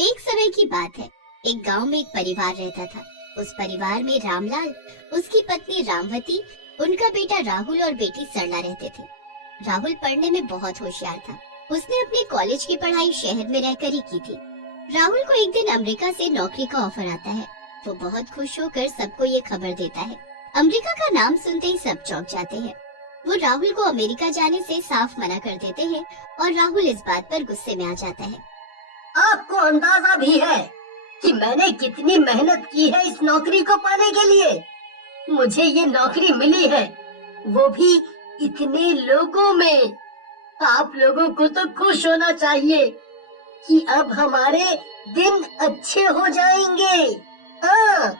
एक समय की बात है। एक गांव में एक परिवार रहता था। उस परिवार में रामलाल, उसकी पत्नी रामवती, उनका बेटा राहुल और बेटी सरला रहते थे। राहुल पढ़ने में बहुत होशियार था। उसने अपने कॉलेज की पढ़ाई शहर में रहकर ही की थी। राहुल को एक दिन अमेरिका से नौकरी का ऑफर आता है। वो बहुत खुश होकर सबको ये खबर देता है। अमेरिका का नाम सुनते ही सब चौंक जाते हैं। वो राहुल को अमेरिका जाने से साफ मना कर देते हैं और राहुल इस बात पर गुस्से में आ जाता है। आपको अंदाजा भी है कि मैंने कितनी मेहनत की है इस नौकरी को पाने के लिए। मुझे ये नौकरी मिली है, वो भी इतने लोगों में। आप लोगों को तो खुश होना चाहिए कि अब हमारे दिन अच्छे हो जाएंगे। हाँ।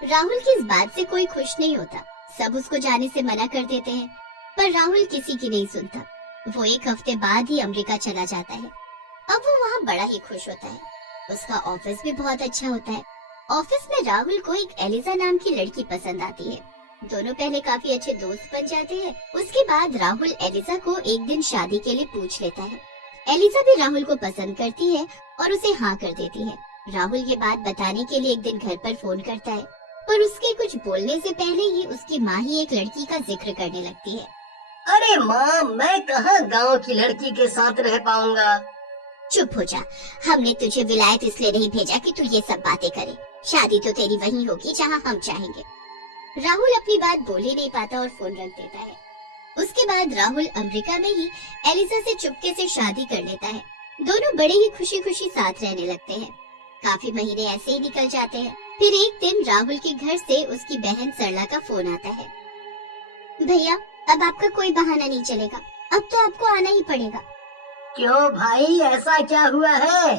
राहुल की इस बात से कोई खुश नहीं होता। सब उसको जाने से मना कर देते हैं, पर राहुल किसी की नहीं सुनता। वो एक हफ्ते बाद ही अमेरिका चला जाता है। अब वो वहाँ बड़ा ही खुश होता है। उसका ऑफिस भी बहुत अच्छा होता है। ऑफिस में राहुल को एक एलिजा नाम की लड़की पसंद आती है। दोनों पहले काफी अच्छे दोस्त बन जाते हैं। उसके बाद राहुल एलिजा को एक दिन शादी के लिए पूछ लेता है। एलिजा भी राहुल को पसंद करती है और उसे हाँ कर देती है। राहुल ये बात बताने के लिए एक दिन घर पर फोन करता है, पर उसके कुछ बोलने से पहले ही उसकी माँ ही एक लड़की का जिक्र करने लगती है। अरे माँ, मैं कहाँ गांव की लड़की के साथ रह पाऊंगा। चुप हो जा। हमने तुझे विलायत इसलिए नहीं भेजा कि तू ये सब बातें करे। शादी तो तेरी वहीं होगी जहाँ हम चाहेंगे। राहुल अपनी बात बोल ही नहीं पाता और फोन रख देता है। उसके बाद राहुल अमेरिका में ही एलिजा से चुपके से शादी कर लेता है। दोनों बड़े ही खुशी खुशी साथ रहने लगते हैं। काफी महीने ऐसे ही निकल जाते हैं। फिर एक दिन राहुल के घर से उसकी बहन सरला का फोन आता है। भैया, अब आपका कोई बहाना नहीं चलेगा। अब तो आपको आना ही पड़ेगा। क्यों भाई, ऐसा क्या हुआ है?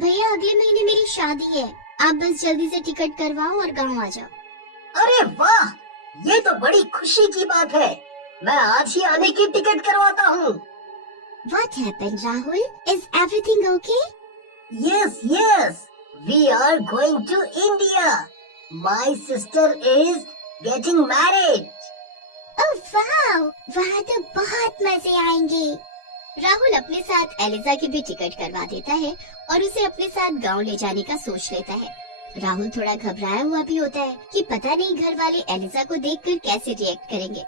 भैया, अगले महीने मेरी शादी है। आप बस जल्दी से टिकट करवाओ और गाँव आ जाओ। अरे वाह, ये तो बड़ी खुशी की बात है। मैं आज ही आने की टिकट करवाता हूँ। What happened, Rahul? Is everything okay? Yes, yes. We are going to India. My sister is getting married. Oh wow! वहाँ तो बहुत मजे आएंगे। राहुल अपने साथ एलिजा की भी टिकट करवा देता है और उसे अपने साथ गांव ले जाने का सोच लेता है। राहुल थोड़ा घबराया हुआ भी होता है कि पता नहीं घर वाले एलिजा को देखकर कैसे रिएक्ट करेंगे,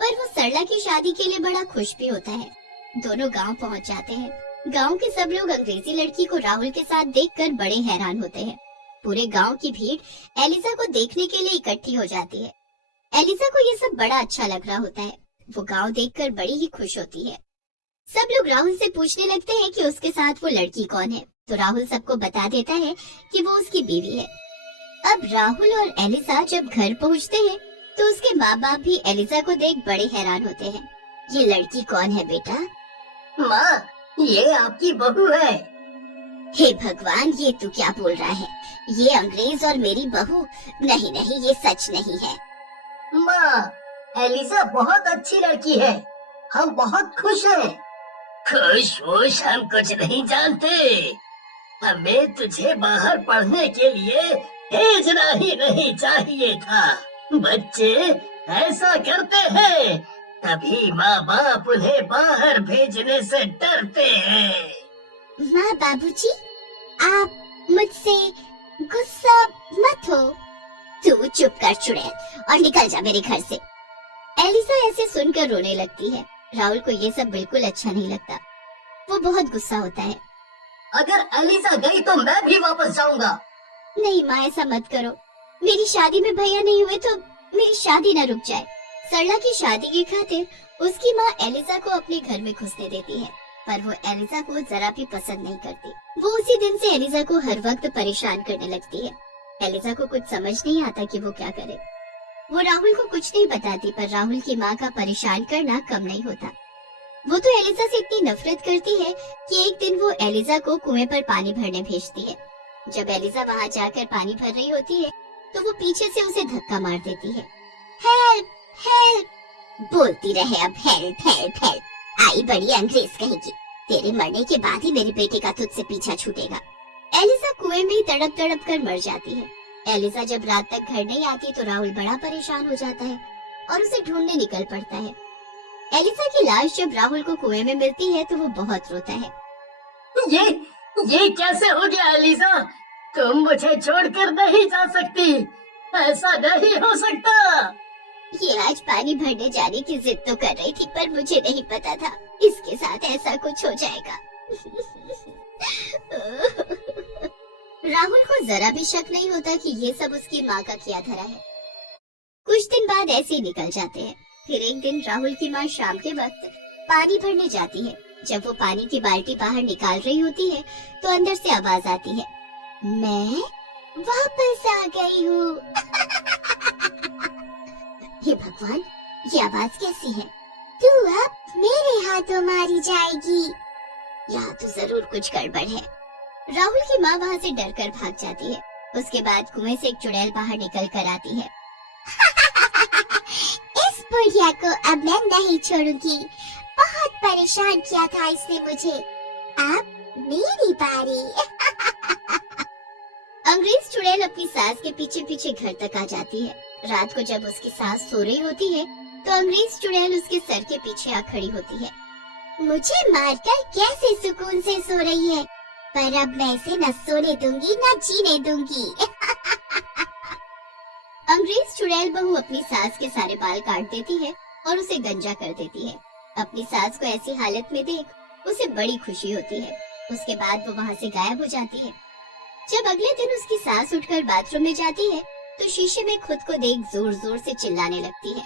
पर वो सरला की शादी के लिए बड़ा खुश भी होता है। दोनों गांव पहुंच जाते हैं। गांव के सब लोग अंग्रेजी लड़की को राहुल के साथ देखकर बड़े हैरान होते हैं। पूरे गांव की भीड़ एलिजा को देखने के लिए इकट्ठी हो जाती है। एलिजा को ये सब बड़ा अच्छा लग रहा होता है। वो गांव देखकर बड़ी ही खुश होती है। सब लोग राहुल से पूछने लगते हैं कि उसके साथ वो लड़की कौन है, तो राहुल सबको बता देता है कि वो उसकी बीवी है। अब राहुल और एलिजा जब घर पहुंचते हैं, तो उसके माँ बाप भी एलिजा को देख बड़े हैरान होते हैं। ये लड़की कौन है बेटा? माँ, ये आपकी बहू है। हे भगवान, ये तू क्या बोल रहा है? ये अंग्रेज और मेरी बहू? नहीं नहीं, ये सच नहीं है। माँ, एलिजा बहुत अच्छी लड़की है। हम बहुत खुश हैं। खुश वुश हम कुछ नहीं जानते। हमें तुझे बाहर पढ़ने के लिए भेजना ही नहीं चाहिए था। बच्चे ऐसा करते हैं, तभी माँ बाप उन्हें बाहर भेजने से डरते हैं। माँ बाबूजी, आप मुझसे गुस्सा मत हो। तू चुप कर चुड़ैल और निकल जा मेरे घर से। एलिजा ऐसे सुनकर रोने लगती है। राहुल को ये सब बिल्कुल अच्छा नहीं लगता। वो बहुत गुस्सा होता है। अगर एलिजा गई तो मैं भी वापस जाऊंगा। नहीं माँ, ऐसा मत करो। मेरी शादी में भैया नहीं हुए तो मेरी शादी न रुक जाए। सरला की शादी की खातिर उसकी माँ एलिजा को अपने घर में घुसने देती है, पर वो एलिजा को जरा भी पसंद नहीं करती। वो उसी दिन से एलिजा को हर वक्त परेशान करने लगती है। एलिजा को कुछ समझ नहीं आता कि वो क्या करे। वो राहुल को कुछ नहीं बताती, पर राहुल की माँ का परेशान करना कम नहीं होता। वो तो एलिजा से इतनी नफरत करती है कि एक दिन वो एलिजा को कुएं पर पानी भरने भेजती है। जब एलिजा वहाँ जाकर पानी भर रही होती है, तो वो पीछे से उसे धक्का मार देती है। हेल्प हेल्प बोलती रहे अब, हेल्प हेल्प हेल्प। आई बड़ी अंग्रेज कहेगी। तेरे मरने के बाद ही मेरे बेटे का तुझसे पीछा छूटेगा। एलिजा कुएं में ही तड़प तड़प कर मर जाती है। एलिजा जब रात तक घर नहीं आती तो राहुल बड़ा परेशान हो जाता है और उसे ढूंढने निकल पड़ता है। एलिजा की लाश जब राहुल को कुएं में मिलती है तो वो बहुत रोता है। ये कैसे हो गया एलिजा? तुम मुझे छोड़कर नहीं जा सकती, ऐसा नहीं हो सकता। ये आज पानी भरने जाने की जिद तो कर रही थी, पर मुझे नहीं पता था इसके साथ ऐसा कुछ हो जाएगा। राहुल को जरा भी शक नहीं होता कि ये सब उसकी माँ का किया धरा है। कुछ दिन बाद ऐसे ही निकल जाते हैं। फिर एक दिन राहुल की माँ शाम के वक्त पानी भरने जाती है। जब वो पानी की बाल्टी बाहर निकाल रही होती है तो अंदर से आवाज आती है, मैं वापस आ गई हूँ। हे भगवान, ये आवाज कैसी है? तू अब मेरे हाथों मारी जाएगी। यहाँ तो जरूर कुछ गड़बड़ है। राहुल की माँ वहाँ से डरकर भाग जाती है। उसके बाद कुएं से एक चुड़ैल बाहर निकल कर आती है। इस बुढ़िया को अब मैं नहीं छोड़ूंगी। बहुत परेशान किया था इसने मुझे। अब मेरी बारी। अंग्रेज चुड़ैल अपनी सास के पीछे पीछे घर तक आ जाती है। रात को जब उसकी सास सो रही होती है तो अंग्रेज चुड़ैल उसके सर के पीछे आ खड़ी होती है। मुझे मारकर कैसे सुकून से सो रही है, पर अब मैं इसे न सोने दूंगी न जीने दूंगी। अंग्रेज चुड़ैल बहू अपनी सास के सारे बाल काट देती है और उसे गंजा कर देती है। अपनी सास को ऐसी हालत में देख उसे बड़ी खुशी होती है। उसके बाद वो वहाँ से गायब हो जाती है। जब अगले दिन उसकी सास उठकर बाथरूम में जाती है तो शीशे में खुद को देख जोर जोर से चिल्लाने लगती है,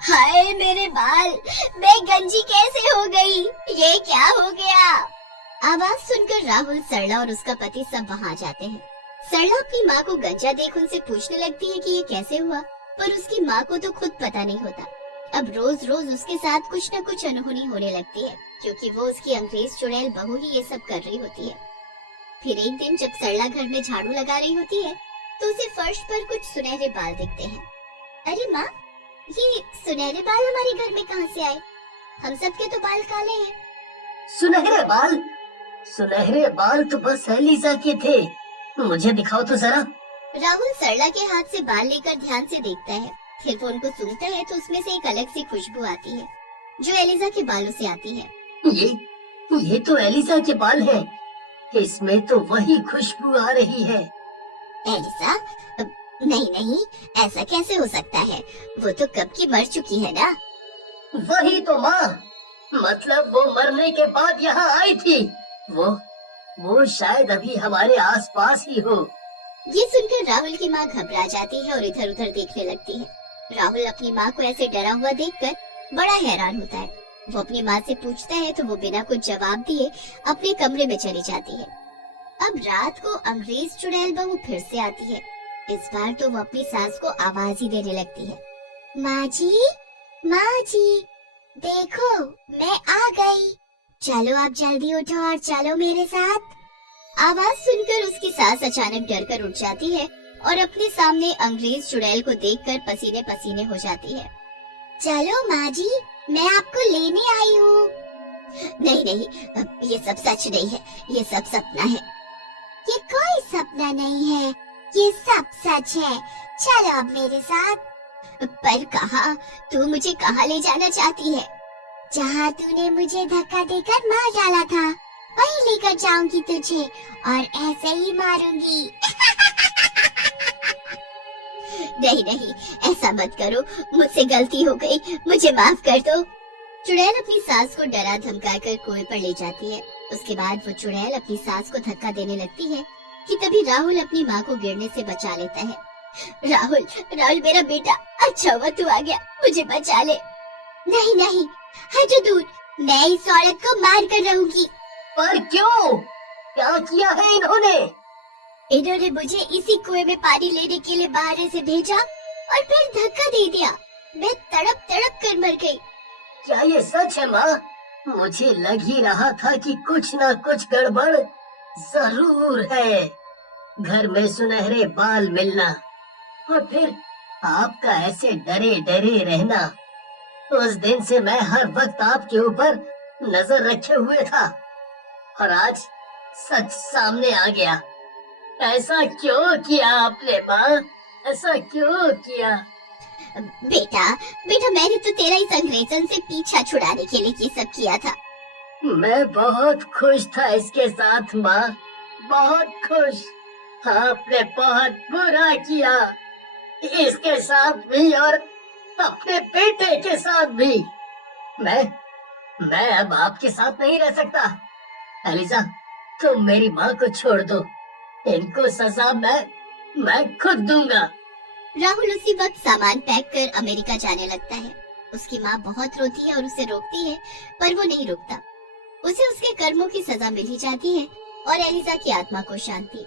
हाय मेरे बाल, मैं गंजी कैसे हो गई? ये क्या हो गया? आवाज सुनकर राहुल, सरला और उसका पति सब वहाँ जाते हैं। सरला अपनी माँ को गंजा देख उनसे पूछने लगती है कि ये कैसे हुआ, पर उसकी माँ को तो खुद पता नहीं होता। अब रोज रोज उसके साथ कुछ न कुछ अनहोनी होने लगती है, क्योंकि वो उसकी अंग्रेज चुड़ैल बहू ही ये सब कर रही होती है। फिर एक दिन जब सरला घर में झाड़ू लगा रही होती है तो उसे फर्श पर कुछ सुनहरे बाल दिखते हैं। अरे माँ, ये सुनहरे बाल हमारे घर में कहाँ से आए? हम सबके तो बाल काले हैं। सुनहरे बाल? सुनहरे बाल तो बस एलिजा के थे, मुझे दिखाओ तो जरा। राहुल सरला के हाथ से बाल लेकर ध्यान से देखता है। फिर वो उनको सूंघता है तो उसमें से एक अलग सी खुशबू आती है जो एलिजा के बालों से आती है। ये तो एलिजा के बाल हैं। इसमें तो वही खुशबू आ रही है। एलिजा? नहीं नहीं, ऐसा कैसे हो सकता है? वो तो कब की मर चुकी है ना। वही तो माँ, मतलब वो मरने के बाद यहाँ आई थी। वो शायद अभी हमारे आसपास ही हो। ये सुनकर राहुल की माँ घबरा जाती है और इधर उधर देखने लगती है। राहुल अपनी माँ को ऐसे डरा हुआ देखकर बड़ा हैरान होता है। वो अपनी माँ से पूछता है तो वो बिना कुछ जवाब दिए अपने कमरे में चली जाती है। अब रात को अंग्रेज चुड़ैल बहू फिर से आती है। इस बार तो वो अपनी सास को आवाज ही देने लगती है, माँ जी, देखो मैं आ गई। चलो आप जल्दी उठो और चलो मेरे साथ। आवाज सुनकर उसकी सास अचानक डर कर उठ जाती है और अपने सामने अंग्रेज चुड़ैल को देखकर पसीने पसीने हो जाती है। चलो माँ जी, मैं आपको लेने आई हूँ। नहीं, ये सब सच नहीं है, ये सब सपना है। ये कोई सपना नहीं है, ये सब सच है। चलो अब मेरे साथ। पर कहाँ? तू मुझे कहाँ ले जाना चाहती है? जहाँ तूने मुझे धक्का देकर मार डाला था, वहीं लेकर जाऊंगी तुझे और ऐसे ही मारूंगी। नहीं, ऐसा मत करो, मुझसे गलती हो गई, मुझे माफ कर दो। चुड़ैल अपनी सास को डरा धमका कर कुएं पर ले जाती है। उसके बाद वो चुड़ैल अपनी सास को धक्का देने लगती है कि तभी राहुल अपनी माँ को गिरने से बचा लेता है। राहुल मेरा बेटा, अच्छा हुआ तू आ गया, मुझे बचा ले। नहीं, हटो दूर, मैं इस औरत को मार कर रहूंगी। पर क्यों? क्या किया है इन्होंने? इन्होंने मुझे इसी कुएं में पानी लेने के लिए बाहर से भेजा और फिर धक्का दे दिया। मैं तड़प तड़प कर मर गई। क्या ये सच है माँ? मुझे लग ही रहा था कि कुछ ना कुछ गड़बड़ जरूर है। घर में सुनहरे बाल मिलना और फिर आपका ऐसे डरे डरे रहना। उस दिन से मैं हर वक्त आपके ऊपर नजर रखे हुए था और आज सच सामने आ गया। ऐसा क्यों किया आपने माँ? ऐसा क्यों किया? बेटा, मैंने तो तेरा इस अंग्रेजन से पीछा छुड़ाने के लिए ये सब किया था। मैं बहुत खुश था इसके साथ माँ, बहुत खुश। आपने बहुत बुरा किया, इसके साथ भी और अपने बेटे के साथ भी। मैं अब आपके साथ नहीं रह सकता। एलिजा, तुम मेरी माँ को छोड़ दो। इनको सजा मैं खुद दूंगा। राहुल उसी वक्त सामान पैक कर अमेरिका जाने लगता है। उसकी माँ बहुत रोती है और उसे रोकती है, पर वो नहीं रुकता। उसे उसके कर्मों की सजा मिल ही जाती है और एलिजा की आत्मा को शांति।